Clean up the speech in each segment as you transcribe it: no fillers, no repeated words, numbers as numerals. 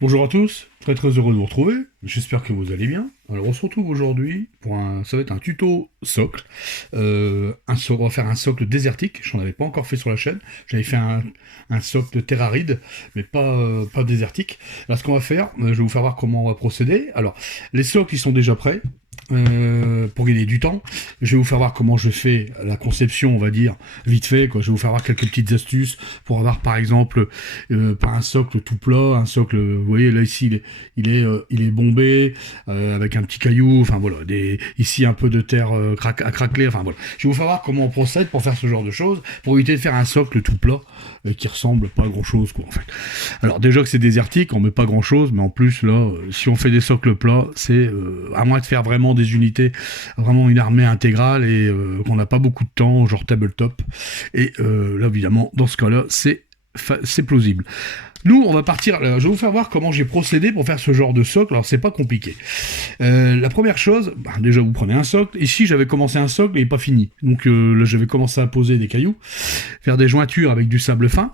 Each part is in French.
Bonjour à tous, très très heureux de vous retrouver, j'espère que vous allez bien. Alors on se retrouve aujourd'hui pour ça va être un tuto socle. On va faire un socle désertique, j'en avais pas encore fait sur la chaîne, j'avais fait un socle terraride, mais pas désertique. Alors ce qu'on va faire, je vais vous faire voir comment on va procéder. Alors les socles ils sont déjà prêts. Pour gagner du temps, je vais vous faire voir comment je fais la conception, on va dire, vite fait, quoi. Je vais vous faire voir quelques petites astuces pour avoir, par exemple, pas un socle tout plat, un socle, vous voyez, là, ici, il est bombé, avec un petit caillou, enfin, voilà, ici, un peu de terre à craqueler, enfin, voilà. Je vais vous faire voir comment on procède pour faire ce genre de choses, pour éviter de faire un socle tout plat, qui ressemble pas à grand chose, quoi, en fait. Alors, déjà que c'est désertique, on met pas grand chose, mais en plus, là, si on fait des socles plats, c'est, à moins de faire vraiment des unités, vraiment une armée intégrale et qu'on n'a pas beaucoup de temps, genre tabletop. Et là, évidemment, dans ce cas-là, c'est plausible. Nous, on va partir. Je vais vous faire voir comment j'ai procédé pour faire ce genre de socle. Alors, c'est pas compliqué. La première chose, déjà, vous prenez un socle. Ici, j'avais commencé un socle et pas fini. Donc là, j'avais commencé à poser des cailloux, faire des jointures avec du sable fin.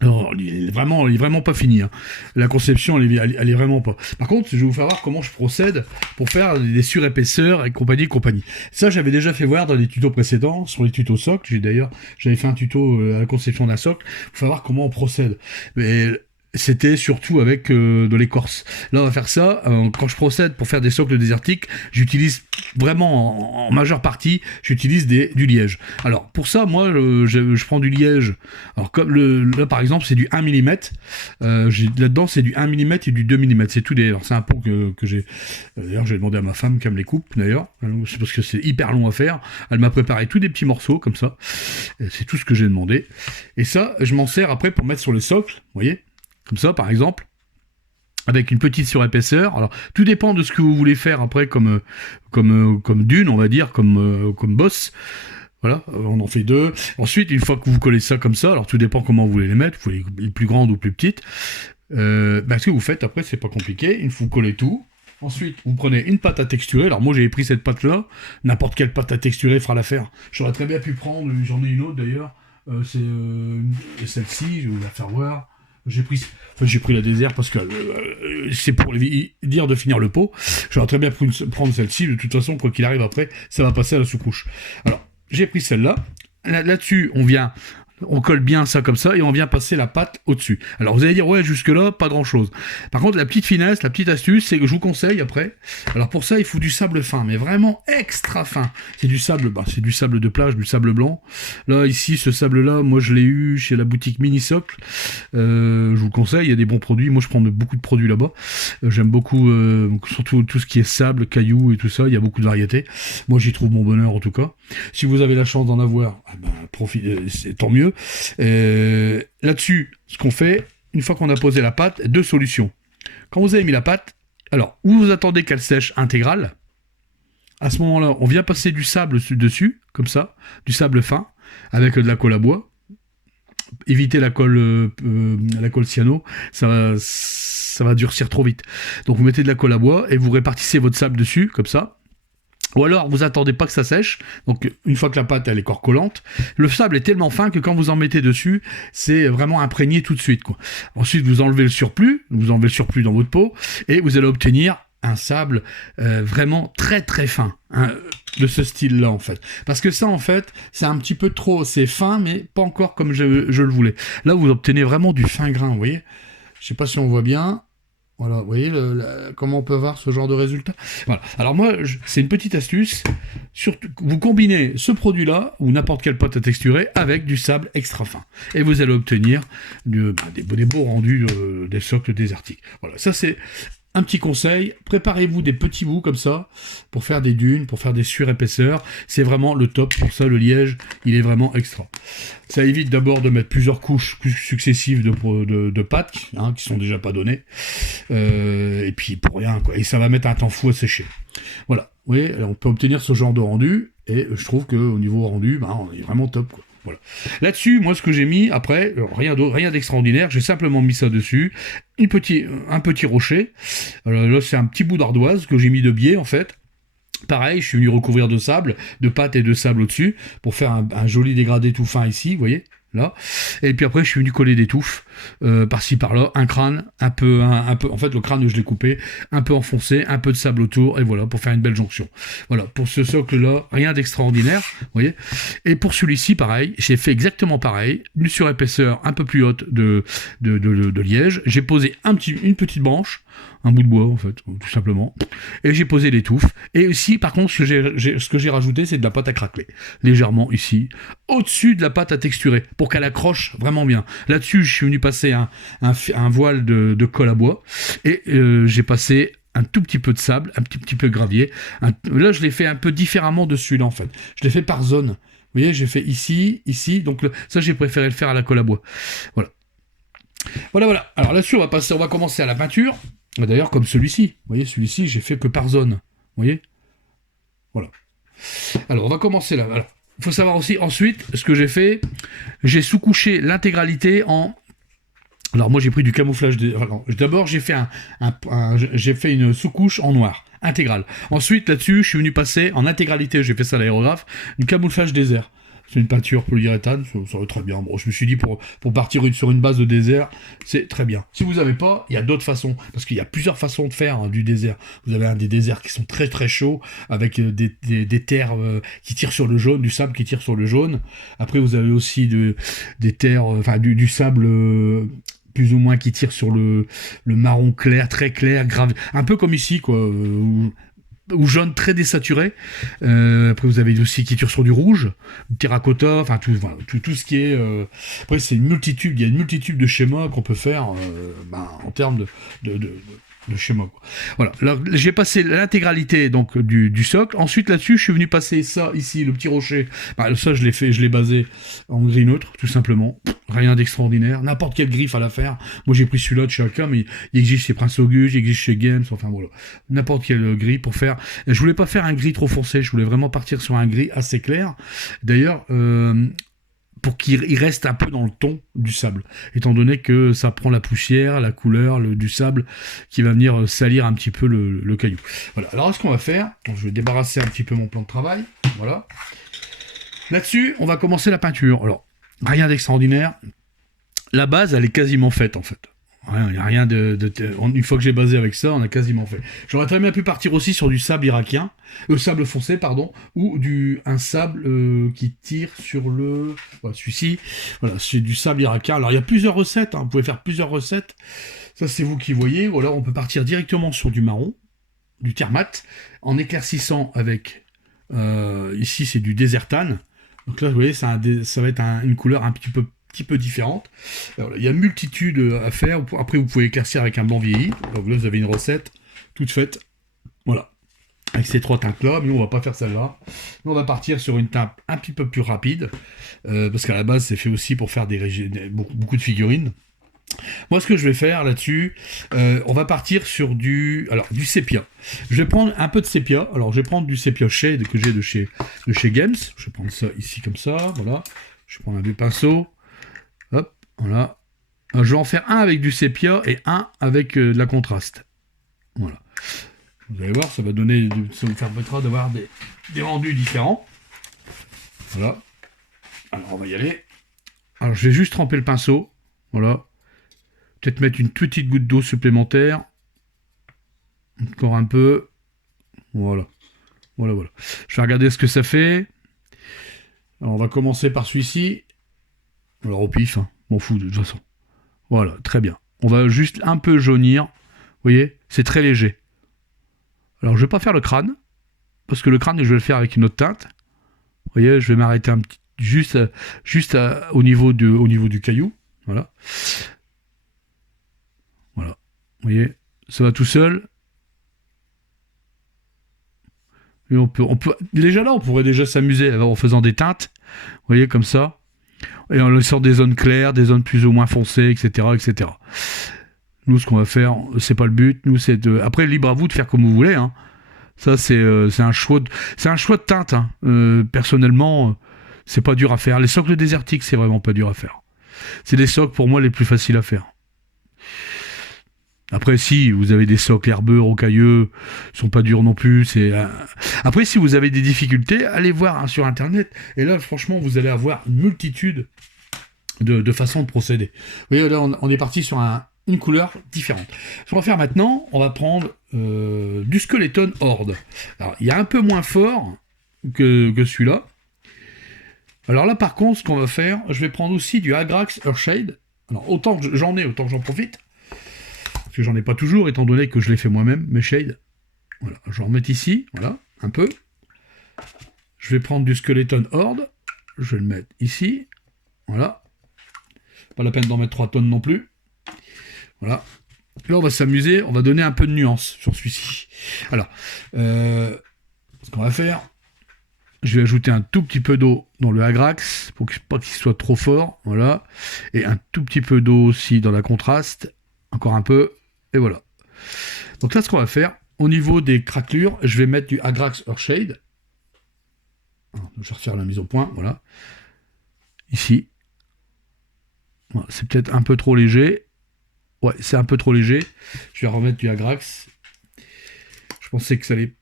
Alors, il est vraiment pas fini. Hein. La conception, elle est vraiment pas. Par contre, je vais vous faire voir comment je procède pour faire des surépaisseurs et compagnie, compagnie. Ça, j'avais déjà fait voir dans les tutos précédents, sur les tutos socle. J'avais fait un tuto à la conception d'un socle. Pour faire voir comment on procède. Mais c'était surtout avec de l'écorce. Là, on va faire ça. Quand je procède pour faire des socles désertiques, j'utilise vraiment en majeure partie, j'utilise du liège. Alors, pour ça, moi, je prends du liège. Alors, là, par exemple, c'est du 1 mm. Là-dedans, c'est du 1 mm et du 2 mm. C'est tout. D'ailleurs, c'est un pot que j'ai. D'ailleurs, j'ai demandé à ma femme qu'elle me les coupe, d'ailleurs. C'est parce que c'est hyper long à faire. Elle m'a préparé tous des petits morceaux, comme ça. C'est tout ce que j'ai demandé. Et ça, je m'en sers après pour mettre sur le socle, vous voyez, comme ça, par exemple, avec une petite surépaisseur. Alors, tout dépend de ce que vous voulez faire après comme dune, on va dire, comme boss. Voilà, on en fait deux. Ensuite, une fois que vous collez ça comme ça, alors tout dépend comment vous voulez les mettre, vous voulez les plus grandes ou plus petites. Ce que vous faites après, c'est pas compliqué. Une fois que vous collez tout. Ensuite, vous prenez une pâte à texturer. Alors moi, j'ai pris cette pâte-là. N'importe quelle pâte à texturer fera l'affaire. J'aurais très bien pu prendre, j'en ai une autre d'ailleurs. Celle-ci, je vais vous la faire voir. J'ai pris la désert parce que c'est pour dire de finir le pot. J'aurais très bien pu prendre celle-ci. De toute façon, quoi qu'il arrive après, ça va passer à la sous-couche. Alors, j'ai pris celle-là. Là-dessus, on colle bien ça comme ça et on vient passer la pâte au-dessus. Alors vous allez dire, ouais, jusque-là, pas grand-chose. Par contre, la petite finesse, la petite astuce, c'est que je vous conseille après. Alors pour ça, il faut du sable fin, mais vraiment extra fin. C'est du sable, c'est du sable de plage, du sable blanc. Là, ici, ce sable-là, moi je l'ai eu chez la boutique Mini Socle. Je vous le conseille, il y a des bons produits. Moi, je prends beaucoup de produits là-bas. J'aime beaucoup, surtout tout ce qui est sable, cailloux et tout ça. Il y a beaucoup de variétés. Moi, j'y trouve mon bonheur en tout cas. Si vous avez la chance d'en avoir, c'est tant mieux. Là-dessus, ce qu'on fait, une fois qu'on a posé la pâte, deux solutions. Quand vous avez mis la pâte, alors, ou vous attendez qu'elle sèche intégrale. À ce moment-là, on vient passer du sable dessus, comme ça, du sable fin, avec de la colle à bois. Évitez la colle cyano, ça va durcir trop vite. Donc vous mettez de la colle à bois et vous répartissez votre sable dessus, comme ça. Ou alors, vous attendez pas que ça sèche. Donc, une fois que la pâte, elle est corps-collante, le sable est tellement fin que quand vous en mettez dessus, c'est vraiment imprégné tout de suite, quoi. Ensuite, vous enlevez le surplus dans votre pot, et vous allez obtenir un sable vraiment très très fin, hein, de ce style-là, en fait. Parce que ça, en fait, c'est un petit peu trop, c'est fin, mais pas encore comme je le voulais. Là, vous obtenez vraiment du fin grain, vous voyez. Je sais pas si on voit bien. Voilà, vous voyez comment on peut avoir ce genre de résultat. Voilà. Alors moi, c'est une petite astuce. Surtout, vous combinez ce produit-là, ou n'importe quelle pâte à texturer, avec du sable extra fin. Et vous allez obtenir des beaux rendus des socles désertiques. Voilà, ça c'est un petit conseil. Préparez-vous des petits bouts comme ça, pour faire des dunes, pour faire des surépaisseurs. C'est vraiment le top. Pour ça, le liège, il est vraiment extra. Ça évite d'abord de mettre plusieurs couches successives de pâtes, hein, qui sont déjà pas données. Et puis pour rien, quoi. Et ça va mettre un temps fou à sécher. Voilà. Vous voyez, on peut obtenir ce genre de rendu. Et je trouve qu'au niveau rendu, on est vraiment top, quoi. Voilà. Là-dessus, moi, ce que j'ai mis, après, rien d'extraordinaire, j'ai simplement mis ça dessus, un petit rocher. Alors, là, c'est un petit bout d'ardoise que j'ai mis de biais, en fait. Pareil, je suis venu recouvrir de sable, de pâte et de sable au-dessus, pour faire un joli dégradé tout fin ici, vous voyez. là. Et puis après, je suis venu coller des touffes, par-ci par-là, un crâne, un peu, en fait, le crâne, je l'ai coupé, un peu enfoncé, un peu de sable autour, et voilà, pour faire une belle jonction. Voilà, pour ce socle-là, rien d'extraordinaire, vous voyez. Et pour celui-ci, pareil, j'ai fait exactement pareil, une surépaisseur un peu plus haute de liège, j'ai posé une petite branche, un bout de bois en fait, tout simplement. Et j'ai posé les touffes. Et aussi, par contre, ce que j'ai rajouté, c'est de la pâte à craqueler. Légèrement ici, au-dessus de la pâte à texturer, pour qu'elle accroche vraiment bien. Là-dessus, je suis venu passer un voile de colle à bois. Et j'ai passé un tout petit peu de sable, un petit peu de gravier. Là, je l'ai fait un peu différemment de celui-là en fait. Je l'ai fait par zone. Vous voyez, j'ai fait ici, ici. Donc ça, j'ai préféré le faire à la colle à bois. Voilà. Voilà. Alors là-dessus, on va commencer à la peinture. D'ailleurs, comme celui-ci. Vous voyez, celui-ci, j'ai fait que par zone. Vous voyez ? Voilà. Alors, on va commencer là. Alors, il faut savoir aussi, ensuite, ce que j'ai fait, j'ai sous-couché l'intégralité en... Alors, moi, j'ai pris du camouflage... D'abord, j'ai fait j'ai fait une sous-couche en noir, intégrale. Ensuite, là-dessus, je suis venu passer en intégralité, j'ai fait ça à l'aérographe, du camouflage désert. C'est une peinture polyuréthane, ça va très bien. Bon, je me suis dit, pour partir sur une base de désert, c'est très bien. Si vous n'avez pas, il y a d'autres façons, parce qu'il y a plusieurs façdes de faire du désert. Vous avez des déserts qui sont très très chauds, avec des terres qui tirent sur le jaune, du sable qui tire sur le jaune. Après, vous avez aussi des terres, du sable... plus ou moins qui tire sur le marron clair, très clair, grave, un peu comme ici, quoi, ou jaune très désaturé. Après, vous avez aussi qui tire sur du rouge, du terracotta, enfin tout ce qui est. Après, il y a une multitude de schémas qu'on peut faire en termes de schéma, quoi. Voilà, là, j'ai passé l'intégralité donc du socle. Ensuite, là-dessus, je suis venu passer ça ici, le petit rocher. Ça, je l'ai basé en gris neutre, tout simplement. Rien d'extraordinaire. N'importe quel griffe à la faire. Moi, j'ai pris celui-là de chez Aka, mais il existe chez Prince Auguste, il existe chez Games, enfin voilà. N'importe quel gris pour faire. Je voulais pas faire un gris trop foncé, je voulais vraiment partir sur un gris assez clair. D'ailleurs, pour qu'il reste un peu dans le ton du sable, étant donné que ça prend la poussière, la couleur du sable qui va venir salir un petit peu le caillou. Voilà, alors ce qu'on va faire, je vais débarrasser un petit peu mon plan de travail, voilà. Là-dessus, on va commencer la peinture. Alors, rien d'extraordinaire, la base, elle est quasiment faite en fait. Il n'y a rien une fois que j'ai basé avec ça, on a quasiment fait. J'aurais très bien pu partir aussi sur du sable irakien, sable foncé, pardon, ou un sable qui tire sur celui-ci. Voilà, c'est du sable irakien. Alors, il y a plusieurs recettes, vous pouvez faire plusieurs recettes. Ça, c'est vous qui voyez. Ou alors, on peut partir directement sur du marron, du termate, en éclaircissant avec... ici, c'est du désertane. Donc là, vous voyez, ça va être une couleur un petit peu différente. Alors, il y a multitude à faire. Après, vous pouvez éclaircir avec un blanc vieilli. Donc là, vous avez une recette toute faite. Voilà. Avec ces trois teintes-là. Mais nous, on va pas faire celle-là. Nous, on va partir sur une teinte un petit peu plus rapide. Parce qu'à la base, c'est fait aussi pour faire beaucoup de figurines. Moi, ce que je vais faire là-dessus, on va partir sur du sépia. Je vais prendre un peu de sépia. Alors, je vais prendre du sépia shade que j'ai de chez Games. Je vais prendre ça ici comme ça. Voilà. Je vais prendre un vieux pinceau. Hop, voilà. Je vais en faire un avec du sépia et un avec de la contraste. Voilà. Vous allez voir, ça vous permettra d'avoir des rendus différents. Voilà. Alors, on va y aller. Alors, je vais juste tremper le pinceau. Voilà. Peut-être mettre une petite goutte d'eau supplémentaire. Encore un peu. Voilà. Voilà. Je vais regarder ce que ça fait. Alors, on va commencer par celui-ci. Alors au pif, m'en fous de toute façon. Voilà, très bien. On va juste un peu jaunir. Vous voyez, c'est très léger. Alors je vais pas faire le crâne, parce que le crâne, je vais le faire avec une autre teinte. Vous voyez, je vais m'arrêter juste au niveau du caillou. Voilà. Voilà. Vous voyez, ça va tout seul. Et on peut déjà là, on pourrait déjà s'amuser en faisant des teintes. Vous voyez, comme ça. Et on sort des zones claires, des zones plus ou moins foncées, etc., etc. Nous, ce qu'on va faire, c'est pas le but. Nous, c'est après, libre à vous de faire comme vous voulez. Hein. Ça, c'est un choix de teinte. Hein. Personnellement, c'est pas dur à faire. Les socles désertiques, c'est vraiment pas dur à faire. C'est les socles pour moi les plus faciles à faire. Après, si vous avez des socles herbeux, rocailleux, ils sont pas durs non plus. Après, si vous avez des difficultés, allez voir sur Internet. Et là, franchement, vous allez avoir une multitude de façon de procéder. Vous voyez, là, on est parti sur une couleur différente. Ce qu'on va faire maintenant, on va prendre du Skeleton Horde. Alors, il y a un peu moins fort que celui-là. Alors là, par contre, ce qu'on va faire, je vais prendre aussi du Agrax Earthshade. Alors, autant que j'en ai, autant que j'en profite. Parce que j'en ai pas toujours, étant donné que je l'ai fait moi-même, mes shades. Voilà, je vais en remettre ici, voilà, un peu. Je vais prendre du Skeleton Horde. Je vais le mettre ici. Voilà. Pas la peine d'en mettre 3 tonnes non plus. Voilà. Là, on va s'amuser, on va donner un peu de nuance sur celui-ci. Alors, ce qu'on va faire, je vais ajouter un tout petit peu d'eau dans le Agrax, pour pas qu'il soit trop fort, voilà. Et un tout petit peu d'eau aussi dans la contraste, encore un peu, et voilà. Donc là, ce qu'on va faire, au niveau des craquelures, je vais mettre du Agrax Earthshade. Je vais refaire la mise au point, voilà. Ici. Voilà, c'est peut-être un peu trop léger. Ouais, c'est un peu trop léger. Je vais remettre du Agrax. Je pensais que ça allait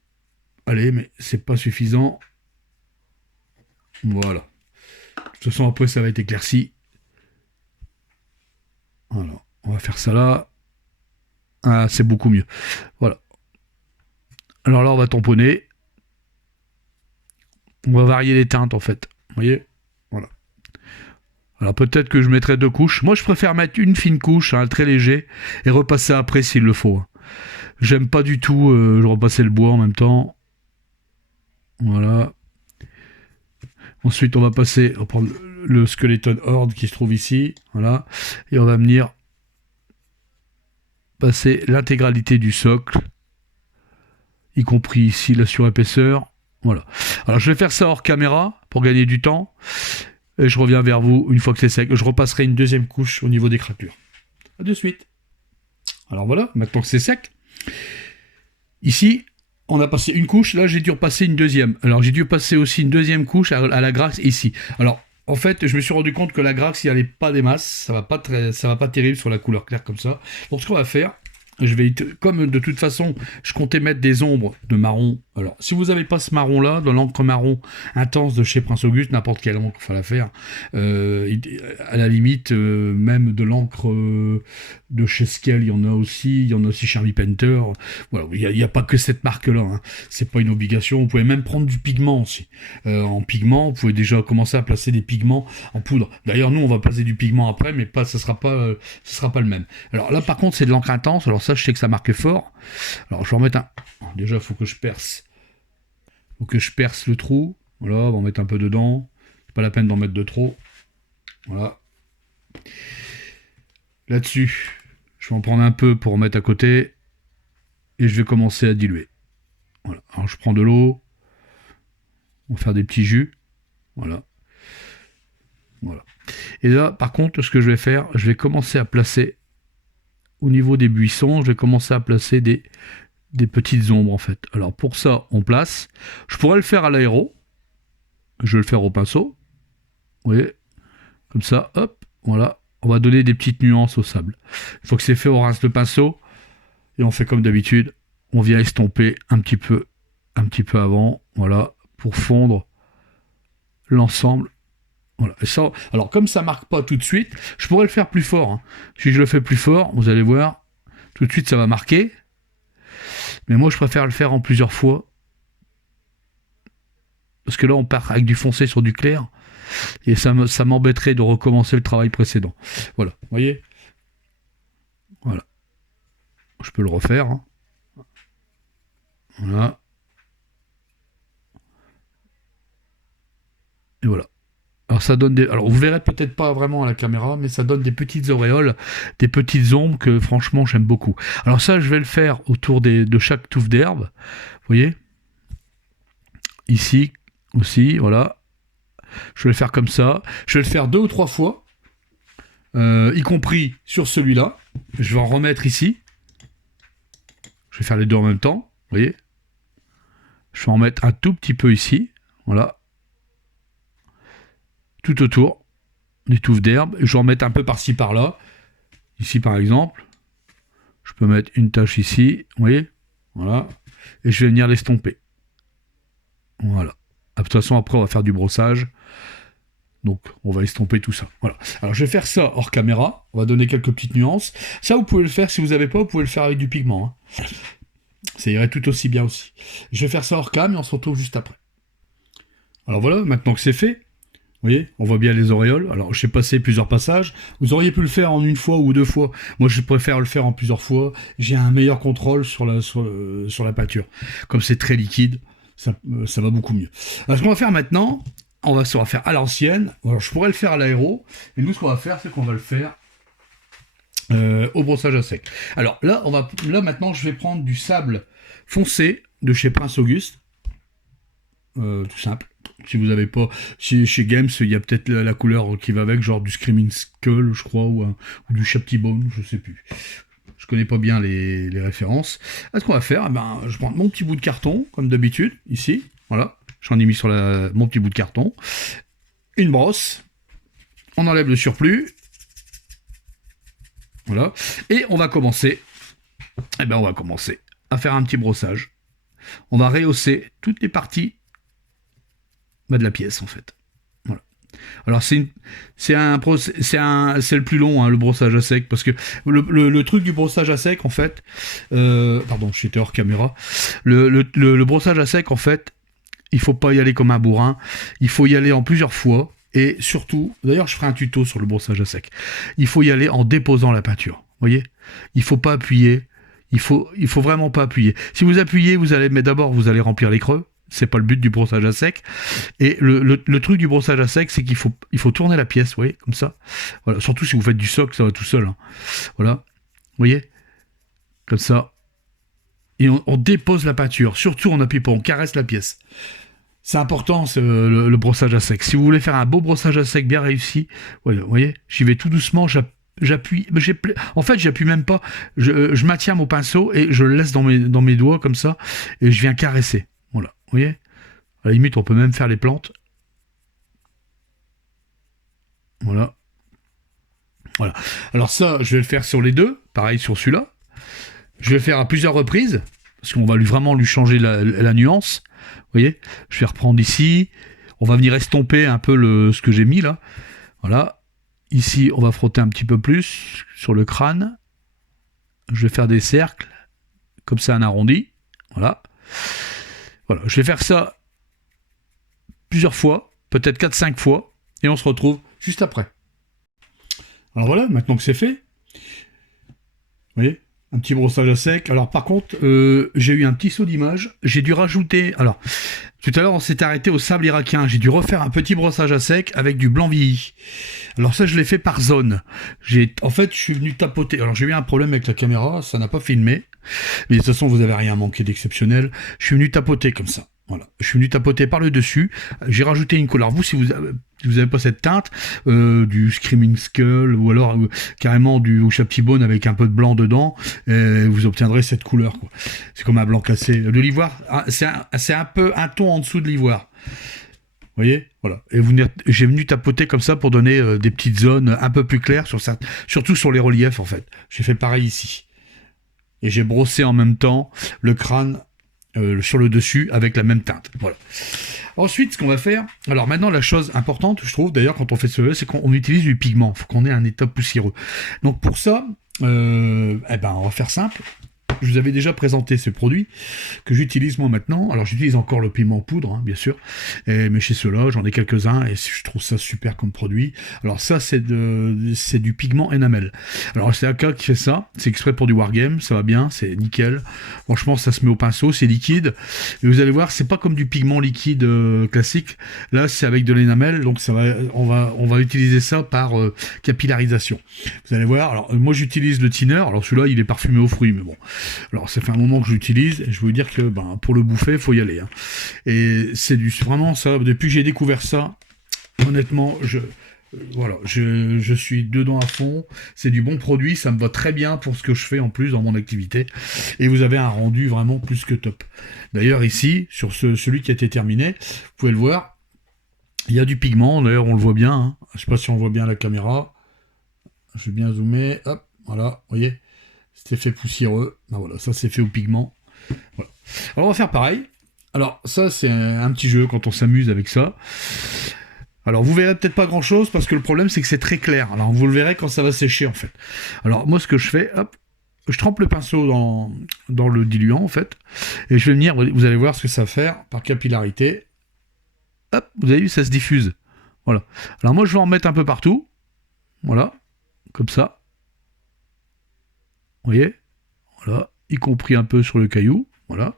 aller, mais c'est pas suffisant. Voilà. De toute façon, après, ça va être éclairci. Voilà. On va faire ça là. Ah, c'est beaucoup mieux. Voilà. Alors là, on va tamponner. On va varier les teintes, en fait. Vous voyez ? Voilà. Alors peut-être que je mettrai 2 couches. Moi, je préfère mettre une fine couche, hein, très léger, et repasser après s'il le faut. J'aime pas du tout je repasser le bois en même temps. Voilà. Ensuite, on va prendre le Skeleton Horde qui se trouve ici. Voilà. Et on va venir passer l'intégralité du socle, y compris ici la surépaisseur. Voilà. Alors, je vais faire ça hors caméra pour gagner du temps. Et je reviens vers vous une fois que c'est sec. Je repasserai une deuxième couche au niveau des craquelures. A de suite. Alors voilà, maintenant que c'est sec. Ici, on a passé une couche. Là, j'ai dû repasser une deuxième. Alors, j'ai dû passer aussi une deuxième couche à l'Agrax ici. Alors, en fait, je me suis rendu compte que l'Agrax, il n'y allait pas des masses. Ça va pas terrible sur la couleur claire comme ça. Donc, ce qu'on va faire, comme de toute façon, je comptais mettre des ombres de marron. Alors, si vous n'avez pas ce marron-là, dans l'encre marron intense de chez Prince Auguste, n'importe quelle encre, il faut la faire. À la limite, même de l'encre de chez Skell, il y en a aussi. Il y en a aussi chez Army Painter. Voilà, il n'y a pas que cette marque-là. Hein. C'est pas une obligation. Vous pouvez même prendre du pigment aussi. En pigment, vous pouvez déjà commencer à placer des pigments en poudre. D'ailleurs, nous, on va placer du pigment après, mais ce sera pas le même. Alors là, par contre, c'est de l'encre intense. Alors ça, je sais que ça marque fort. Alors, je vais en mettre un. Déjà, il faut que je perce. Le trou. Voilà, on va en mettre un peu dedans. C'est pas la peine d'en mettre de trop. Voilà. Là-dessus, je vais en prendre un peu pour mettre à côté. Et je vais commencer à diluer. Voilà. Alors, je prends de l'eau. On va faire des petits jus. Voilà. Voilà. Et là, par contre, ce que je vais faire, je vais commencer à placer au niveau des buissons, je vais commencer à placer des petites ombres en fait. Alors pour ça, on place. Je pourrais le faire à l'aéro. Je vais le faire au pinceau. Vous voyez ? Comme ça, hop, voilà. On va donner des petites nuances au sable. Une fois que c'est fait, on rince le pinceau. Et on fait comme d'habitude. On vient estomper un petit peu avant. Voilà. Pour fondre l'ensemble. Voilà. Et ça, alors comme ça marque pas tout de suite, je pourrais le faire plus fort. Hein. Si je le fais plus fort, vous allez voir, tout de suite ça va marquer. Mais moi je préfère le faire en plusieurs fois. Parce que là on part avec du foncé sur du clair. Et ça m'embêterait de recommencer le travail précédent. Voilà, vous voyez ? Voilà. Je peux le refaire. Hein. Voilà. Et voilà. Alors ça donne alors vous verrez peut-être pas vraiment à la caméra, mais ça donne des petites auréoles, des petites ombres que franchement j'aime beaucoup. Alors ça je vais le faire autour de chaque touffe d'herbe, vous voyez, ici aussi, voilà. Je vais le faire comme ça. Je vais le faire 2 ou 3 fois, y compris sur celui-là. Je vais en remettre ici. Je vais faire les deux en même temps, vous voyez. Je vais en mettre un tout petit peu ici, voilà. Tout autour des touffes d'herbe. Je vais en mettre un peu par-ci par-là. Ici par exemple. Je peux mettre une tache ici. Vous voyez ? Voilà. Et je vais venir l'estomper. Voilà. De toute façon après on va faire du brossage. Donc, on va estomper tout ça. Voilà. Alors, je vais faire ça hors caméra. On va donner quelques petites nuances. Ça, vous pouvez le faire. Si vous n'avez pas, vous pouvez le faire avec du pigment. Hein. Ça irait tout aussi bien aussi. Je vais faire ça hors cam et on se retrouve juste après. Alors voilà, maintenant que c'est fait, vous voyez, on voit bien les auréoles. Alors, j'ai passé plusieurs passages. Vous auriez pu le faire en une fois ou deux fois. Moi, je préfère le faire en plusieurs fois. J'ai un meilleur contrôle sur la peinture. Comme c'est très liquide, ça va beaucoup mieux. Alors, ce qu'on va faire maintenant, on va faire à l'ancienne. Alors, je pourrais le faire à l'aéro. Et nous, ce qu'on va faire, c'est qu'on va le faire au brossage à sec. Alors, là, maintenant, je vais prendre du sable foncé de chez Prince Auguste. Tout simple. Si vous n'avez pas, chez Games, il y a peut-être la couleur qui va avec, genre du Screaming Skull, je crois, ou du Shapty Bone, je sais plus. Je connais pas bien les références. Là, ce qu'on va faire, je prends mon petit bout de carton, comme d'habitude, ici, voilà. J'en ai mis sur mon petit bout de carton. Une brosse. On enlève le surplus. Voilà. Et on va commencer. On va commencer à faire un petit brossage. On va rehausser toutes les parties de la pièce en fait. Voilà. Alors c'est le plus long, hein, le brossage à sec, parce que le truc du brossage à sec en fait, pardon, j'étais hors caméra. Le brossage à sec en fait, il faut pas y aller comme un bourrin, il faut y aller en plusieurs fois, et surtout, d'ailleurs je ferai un tuto sur le brossage à sec. Il faut y aller en déposant la peinture. Vous voyez, il faut pas appuyer. Il faut vraiment pas appuyer. Si vous appuyez, vous allez remplir les creux. C'est pas le but du brossage à sec. Et le truc du brossage à sec, c'est qu'il faut tourner la pièce, vous voyez, comme ça. Voilà. Surtout si vous faites du soc, ça va tout seul. Hein. Voilà. Vous voyez, comme ça. Et on dépose la peinture. Surtout, on n'appuie pas, on caresse la pièce. C'est important, le brossage à sec. Si vous voulez faire un beau brossage à sec bien réussi, vous voyez, j'y vais tout doucement, j'appuie, en fait j'appuie même pas, je maintiens mon pinceau et je le laisse dans mes doigts comme ça, et je viens caresser. Voilà, vous voyez, à la limite on peut même faire les plantes. Voilà. Alors ça, je vais le faire sur les deux, pareil sur celui-là. Je vais le faire à plusieurs reprises, parce qu'on va vraiment lui changer la nuance. Vous voyez, je vais reprendre ici, on va venir estomper un peu ce que j'ai mis là. Voilà. Ici, on va frotter un petit peu plus sur le crâne. Je vais faire des cercles, comme ça un arrondi. Voilà. Voilà. Je vais faire ça plusieurs fois, peut-être 4-5 fois, et on se retrouve juste après. Alors voilà, maintenant que c'est fait, vous voyez, un petit brossage à sec. Alors par contre, j'ai eu un petit saut d'image. J'ai dû rajouter... Alors, tout à l'heure, on s'est arrêté au sable irakien. J'ai dû refaire un petit brossage à sec avec du blanc vieilli. Alors ça, je l'ai fait par zone. En fait, je suis venu tapoter. Alors j'ai eu un problème avec la caméra, ça n'a pas filmé. Mais de toute façon, vous n'avez rien manqué d'exceptionnel. Je suis venu tapoter comme ça. Voilà. Je suis venu tapoter par le dessus. J'ai rajouté une couleur. Vous, si vous avez pas cette teinte, du Screaming Skull ou alors carrément du Shapty Bone avec un peu de blanc dedans, vous obtiendrez cette couleur, quoi. C'est comme un blanc cassé. De l'ivoire, c'est un peu un ton en dessous de l'ivoire. Vous voyez, voilà. Et j'ai venu tapoter comme ça pour donner des petites zones un peu plus claires, surtout sur les reliefs en fait. J'ai fait pareil ici. Et j'ai brossé en même temps le crâne sur le dessus avec la même teinte. Voilà. Ensuite, ce qu'on va faire... Alors maintenant, la chose importante, je trouve, d'ailleurs, quand on fait ce c'est qu'on utilise du pigment. Il faut qu'on ait un état poussiéreux. Donc pour ça, on va faire simple. Je vous avais déjà présenté ce produit que j'utilise moi maintenant. Alors j'utilise encore le pigment poudre, hein, bien sûr, mais chez ceux-là, j'en ai quelques-uns et je trouve ça super comme produit. Alors ça, c'est du pigment enamel. Alors c'est AK qui fait ça, c'est exprès pour du wargame, ça va bien, c'est nickel. Franchement, ça se met au pinceau, c'est liquide. Et vous allez voir, c'est pas comme du pigment liquide classique. Là, c'est avec de l'enamel, donc on va utiliser ça par capillarisation. Vous allez voir. Alors moi, j'utilise le thinner. Alors celui-là, il est parfumé aux fruits, mais bon. Alors ça fait un moment que je l'utilise et je veux dire que pour le bouffer, il faut y aller. Hein. Et c'est vraiment ça, depuis que j'ai découvert ça, honnêtement, je suis dedans à fond, c'est du bon produit, ça me va très bien pour ce que je fais en plus dans mon activité. Et vous avez un rendu vraiment plus que top. D'ailleurs ici, sur celui qui a été terminé, vous pouvez le voir, il y a du pigment, d'ailleurs on le voit bien, hein. Je sais pas si on voit bien la caméra, je vais bien zoomer, hop, voilà, vous voyez. C'était fait poussiéreux. Voilà, ça c'est fait au pigment. Voilà. Alors on va faire pareil. Alors ça c'est un petit jeu quand on s'amuse avec ça. Alors vous verrez peut-être pas grand chose parce que le problème c'est que c'est très clair. Alors vous le verrez quand ça va sécher en fait. Alors moi ce que je fais, hop, je trempe le pinceau dans le diluant en fait, et je vais venir, vous allez voir ce que ça va faire par capillarité. Hop, vous avez vu, ça se diffuse. Voilà. Alors moi je vais en mettre un peu partout. Voilà, comme ça. Vous voyez, voilà, y compris un peu sur le caillou. Voilà.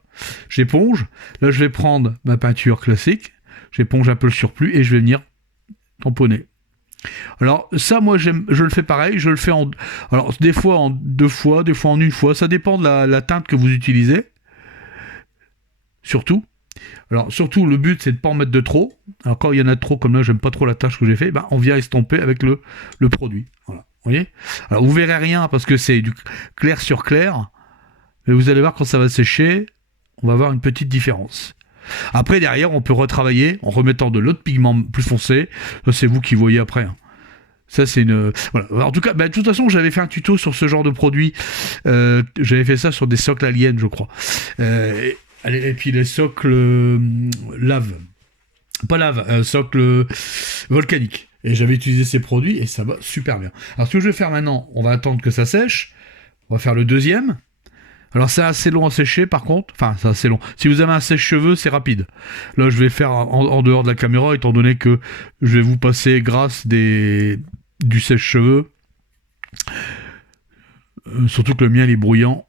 J'éponge. Là je vais prendre ma peinture classique. J'éponge un peu le surplus et je vais venir tamponner. Alors ça, moi, je le fais pareil, je le fais alors des fois en 2 fois, des fois en 1 fois, ça dépend de la teinte que vous utilisez, surtout. Alors surtout, le but, c'est de ne pas en mettre de trop. Alors quand il y en a trop, comme là, j'aime pas trop la tâche que j'ai fait, ben, on vient estomper avec le produit. Voilà, vous voyez. Alors vous verrez rien, parce que c'est du clair sur clair, mais vous allez voir quand ça va sécher, on va avoir une petite différence. Après, derrière, on peut retravailler en remettant de l'autre pigment plus foncé. Ça, c'est vous qui voyez après. Hein. Ça, c'est une... Voilà. En tout cas, de toute façon, j'avais fait un tuto sur ce genre de produit. J'avais fait ça sur des socles aliens, je crois. Et puis les socles lave. Pas lave, socle volcanique. Et j'avais utilisé ces produits et ça va super bien. Alors, ce que je vais faire maintenant, on va attendre que ça sèche. On va faire le deuxième. Alors c'est assez long à sécher par contre, enfin c'est assez long. Si vous avez un sèche-cheveux, c'est rapide. Là je vais faire en dehors de la caméra, étant donné que je vais vous passer grâce du sèche-cheveux. Surtout que le mien il est bruyant.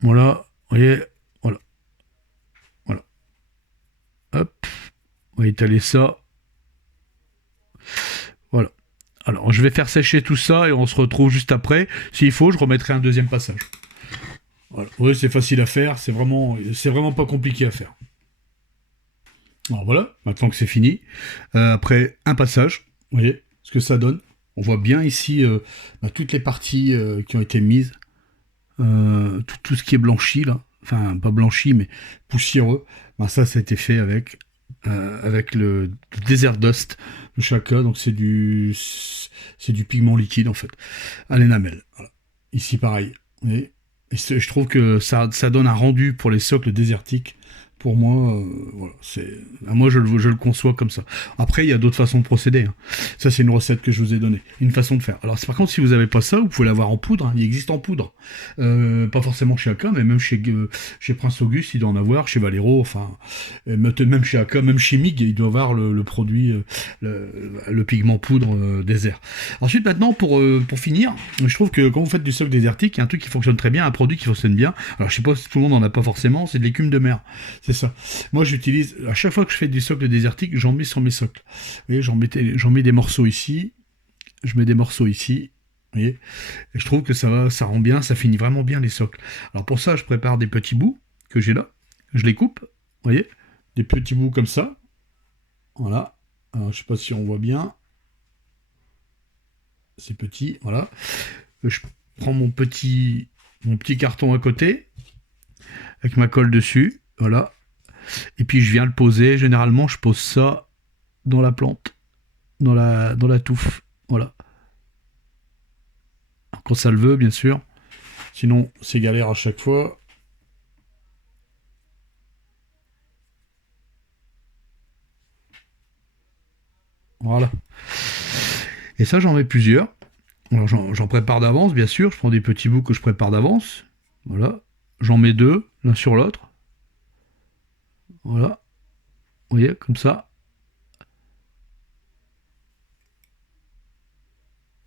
Voilà, vous voyez, voilà. Voilà. Hop, on va étaler ça. Voilà. Alors je vais faire sécher tout ça et on se retrouve juste après. S'il faut, je remettrai un deuxième passage. Voilà. Oui, c'est facile à faire, c'est vraiment pas compliqué à faire. Alors voilà, maintenant que c'est fini, après un passage, vous voyez ce que ça donne. On voit bien ici toutes les parties qui ont été mises, tout ce qui est blanchi là, enfin pas blanchi mais poussiéreux. Ça a été fait avec le Desert Dust de Shaka, donc c'est du pigment liquide en fait, à l'énamel. Voilà. Ici pareil, vous voyez. Et je trouve que ça donne un rendu pour les socles désertiques. Pour moi, voilà, moi je le conçois comme ça. Après, il y a d'autres façons de procéder. Hein. Ça, c'est une recette que je vous ai donnée, une façon de faire. Alors, par contre, si vous n'avez pas ça, vous pouvez l'avoir en poudre. Hein. Il existe en poudre, pas forcément chez Aka, mais même chez Prince Auguste, il doit en avoir, chez Valero, enfin, même chez Aka, même chez Mig, il doit avoir le produit, le pigment poudre désert. Ensuite, maintenant, pour finir, je trouve que quand vous faites du socle désertique, il y a un truc qui fonctionne très bien, un produit qui fonctionne bien. Alors, je sais pas si tout le monde en a pas forcément, c'est de l'écume de mer. C'est ça. Moi, j'utilise, à chaque fois que je fais du socle désertique, j'en mets sur mes socles. Vous voyez, j'en mets des morceaux ici. Je mets des morceaux ici. Vous voyez, et je trouve que ça rend bien, ça finit vraiment bien les socles. Alors pour ça, je prépare des petits bouts que j'ai là. Je les coupe. Vous voyez, des petits bouts comme ça. Voilà. Alors, je sais pas si on voit bien. C'est petit, voilà. Je prends mon petit carton à côté avec ma colle dessus. Voilà. Et puis je viens le poser. Généralement, je pose ça dans la plante, dans la touffe. Voilà. Quand ça le veut, bien sûr. Sinon, c'est galère à chaque fois. Voilà. Et ça, j'en mets plusieurs. Alors, j'en prépare d'avance, bien sûr. Je prends des petits bouts que je prépare d'avance. Voilà. J'en mets 2, l'un sur l'autre. Voilà. Vous voyez, comme ça.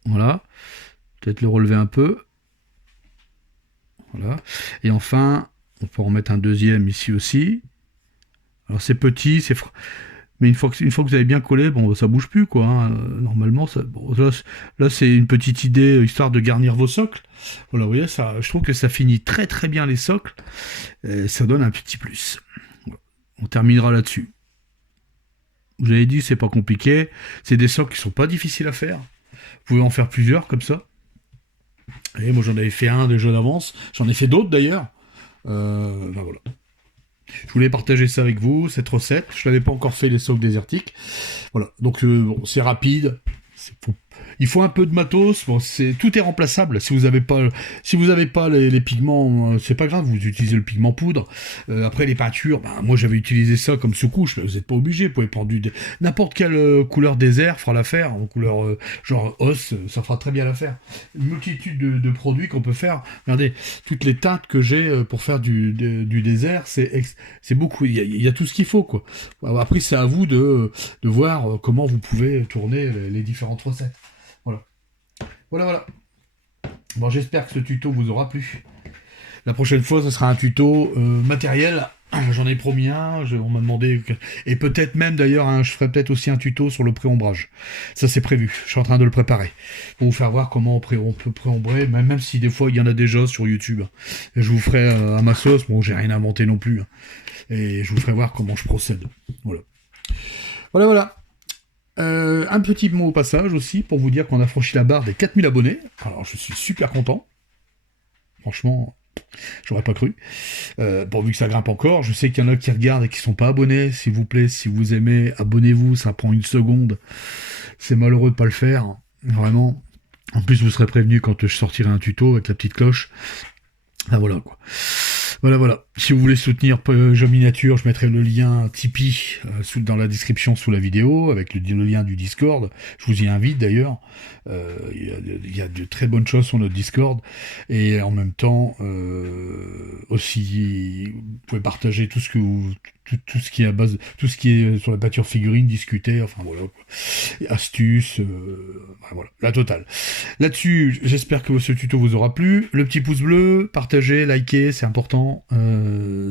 Voilà. Peut-être le relever un peu. Voilà. Et enfin, on peut en mettre un deuxième ici aussi. Alors c'est petit, mais une fois que vous avez bien collé, bon, ça bouge plus, quoi. Hein. Normalement, là c'est une petite idée, histoire de garnir vos socles. Voilà, vous voyez, ça, je trouve que ça finit très très bien les socles. Et ça donne un petit plus. Voilà. On terminera là-dessus. Vous avez dit, c'est pas compliqué. C'est des socles qui sont pas difficiles à faire. Vous pouvez en faire plusieurs comme ça. Et moi j'en avais fait un déjà d'avance. J'en ai fait d'autres d'ailleurs. Ben voilà. Je voulais partager ça avec vous, cette recette. Je n'avais pas encore fait les socles désertiques. Voilà. Donc bon, c'est rapide. Il faut un peu de matos. Bon, tout est remplaçable. Si vous avez pas les pigments, c'est pas grave. Vous utilisez le pigment poudre. Après les peintures, moi j'avais utilisé ça comme sous-couche. Mais vous n'êtes pas obligé. Vous pouvez prendre n'importe quelle couleur désert fera l'affaire. En couleur genre os, ça fera très bien l'affaire. Une multitude de produits qu'on peut faire. Regardez toutes les teintes que j'ai pour faire du désert. C'est beaucoup. Il y a tout ce qu'il faut, quoi. Après c'est à vous de voir comment vous pouvez tourner les différentes recettes. Voilà. Voilà. Bon, j'espère que ce tuto vous aura plu. La prochaine fois, ce sera un tuto matériel. J'en ai promis un, on m'a demandé... Et peut-être même, d'ailleurs, je ferai peut-être aussi un tuto sur le pré-ombrage. Ça, c'est prévu. Je suis en train de le préparer. Pour vous faire voir comment on peut pré-ombrer, même si des fois, il y en a déjà sur YouTube. Et je vous ferai à ma sauce. Bon, j'ai rien inventé non plus. Et je vous ferai voir comment je procède. Voilà. Un petit mot au passage aussi pour vous dire qu'on a franchi la barre des 4000 abonnés. Alors je suis super content. Franchement, j'aurais pas cru. Pourvu que ça grimpe encore. Je sais qu'il y en a qui regardent et qui sont pas abonnés. S'il vous plaît, si vous aimez, abonnez-vous. Ça prend 1 seconde. C'est malheureux de pas le faire. Vraiment. En plus, vous serez prévenu quand je sortirai un tuto avec la petite cloche. Ah voilà quoi. Voilà. Si vous voulez soutenir Jeux Miniature, je mettrai le lien Tipeee dans la description sous la vidéo, avec le lien du Discord. Je vous y invite d'ailleurs. Il y a de très bonnes choses sur notre Discord. Et en même temps, aussi, vous pouvez partager tout ce qui est à base, tout ce qui est sur la peinture figurine, discuter, enfin voilà quoi. Et astuces, voilà, la totale. Là-dessus, j'espère que ce tuto vous aura plu. Le petit pouce bleu, partagez, likez, c'est important.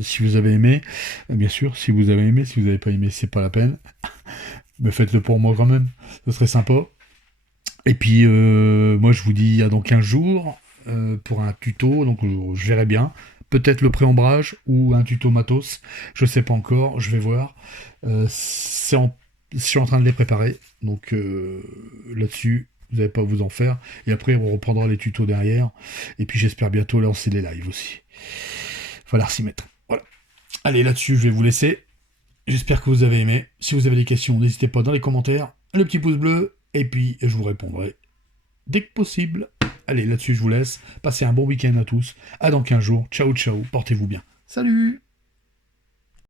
Si vous avez aimé, bien sûr, si vous avez aimé, si vous n'avez pas aimé, c'est pas la peine. Mais faites-le pour moi quand même, ce serait sympa. Et puis, moi je vous dis à dans 15 jours pour un tuto, donc je verrai bien. Peut-être le pré-ombrage ou un tuto matos, je sais pas encore, je vais voir. Je suis en train de les préparer, donc là-dessus, vous n'allez pas vous en faire. Et après, on reprendra les tutos derrière. Et puis j'espère bientôt lancer les lives aussi. Falloir s'y mettre. Voilà. Allez, là-dessus, je vais vous laisser. J'espère que vous avez aimé. Si vous avez des questions, n'hésitez pas dans les commentaires. Le petit pouce bleu. Et puis, je vous répondrai dès que possible. Allez, là-dessus, je vous laisse. Passez un bon week-end à tous. À dans 15 jours. Ciao. Portez-vous bien. Salut!